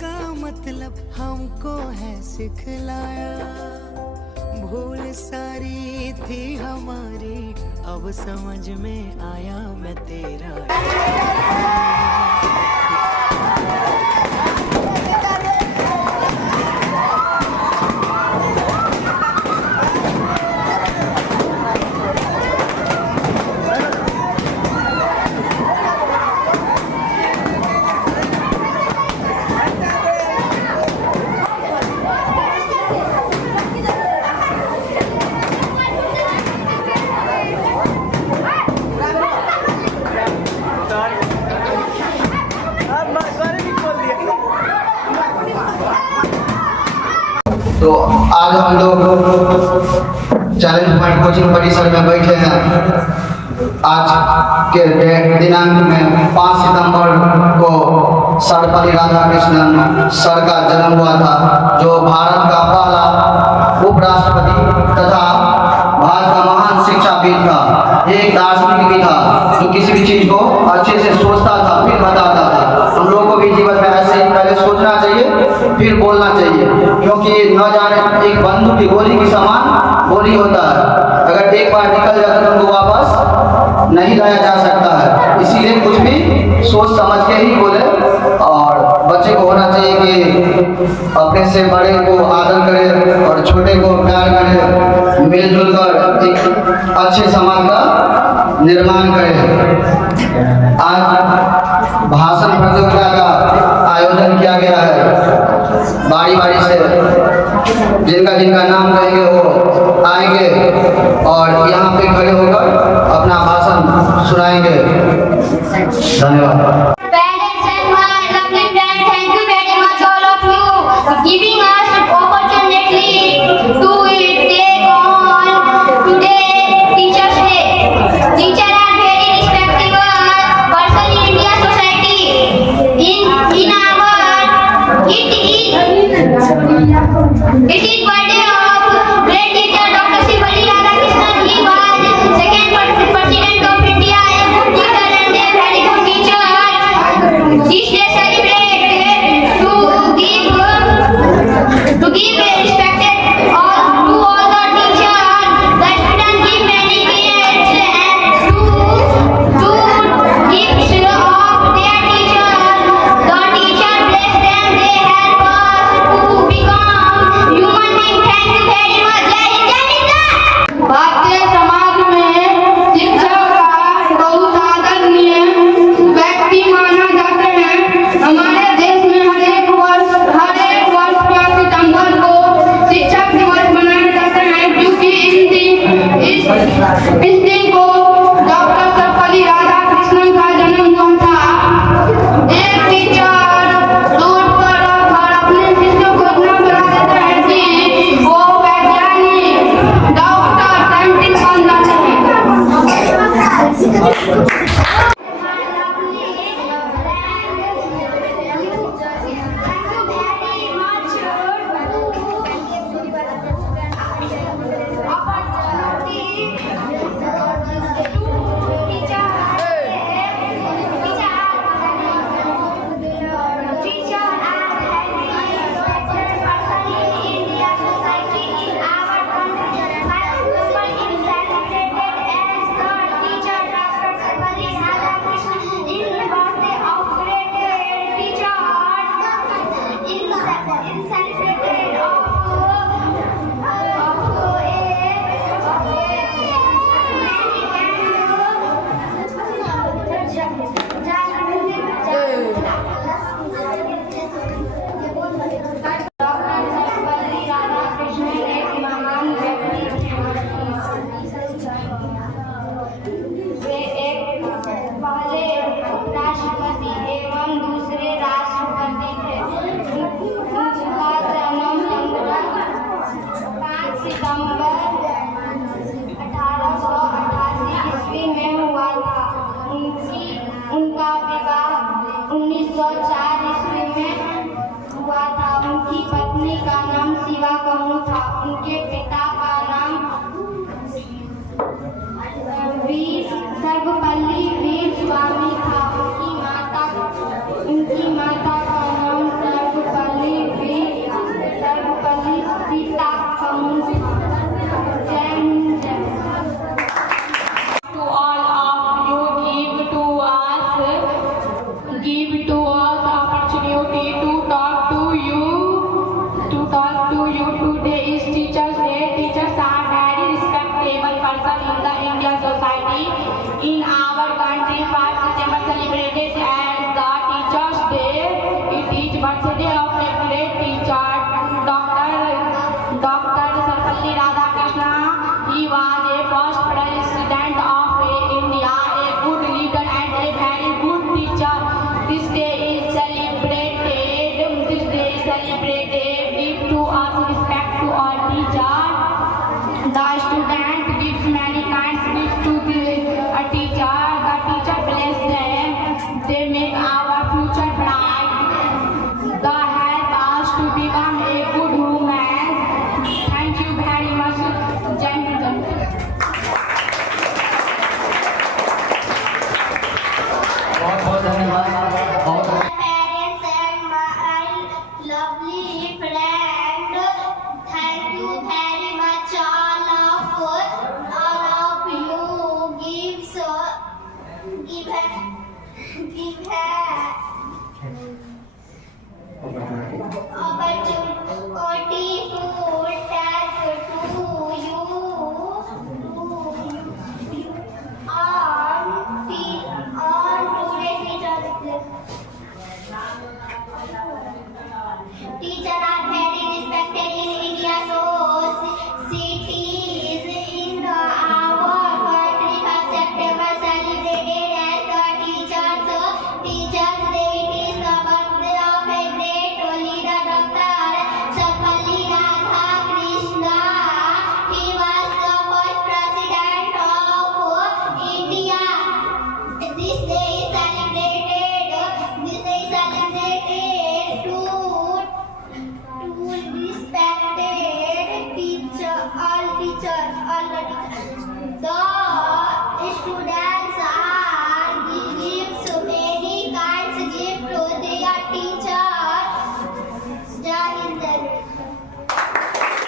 का मतलब हमको है सिखलाया। भूल सारी थी हमारी अब समझ में आया मैं तेरा। तो आज हम लोग चैलेंज पॉइंट कोचिंग परिसर में बैठे हैं। आज के दिनांक में 5 सितंबर को सर्वपल्ली राधाकृष्णन सर का जन्म हुआ था, जो भारत का पहला उपराष्ट्रपति तथा भारत का महान शिक्षाविद था। एक दार्शनिक भी था जो किसी भी चीज को अच्छे से सोचता था फिर बताता था। हम लोगों को भी जीवन में ऐसे पहले सोचना चाहिए फिर बोलना चाहिए, क्योंकि न जाने एक बंदूक की गोली की समान गोली होता है। अगर एक बार निकल जाता तो उनको वापस नहीं लाया जा सकता है। इसीलिए कुछ भी सोच समझ के ही बोले, और बच्चे को होना चाहिए कि अपने से बड़े को आदर करे और छोटे को प्यार करे, मिलजुल कर एक अच्छे समाज का निर्माण करे। आज भाषण प्रतियोगिता का आयोजन किया गया है। बारी बारी से जिनका जिनका नाम कहेंगे वो आएंगे और यहाँ पे खड़े होकर अपना भाषण सुनाएंगे। धन्यवाद। Giving us an opportunity to take on today Teachers Day. Teachers are very respectable person in Indian society. In our it is birthday of great teacher Dr. Srivali Radhakrishnan. He was second president of India, a good teacher and a very good teacher. This day celebrate to give a respect to all the teachers. The students give many gifts and to gifts of their teachers. The teacher bless them. They help us to become human beings. Thank you very much. Jai Hind, Jai Hind. Bharatiya Samaj में शिक्षा का बहुत आदरणीय व्यक्ति माना जाते हैं। हमारे देश में हर एक वर्ष 5 सितंबर को शिक्षक दिवस मनाए जाते हैं, क्योंकि इस दिन को डॉक्टर सर्वपल्ली राधाकृष्णन का जन्म हुआ था। एक टीचर दूर पर अपने शिष्यों को इतना बता देता है कि वो वैज्ञानिक डॉक्टर साइंटिस्ट बन जाते हैं। उनका विवाह 1904 ईस्वी में हुआ था। उनकी पत्नी का नाम शिवा कहूँ था। उनके पिता का नाम सर्वपल्ली वीर स्वामी था। उनकी माता का नाम Sarvepalli Sita To all of you, give to us opportunity to talk to you today is Teachers Day. Teachers are very respectable person in the Indian society. In our country, 5 September celebrated as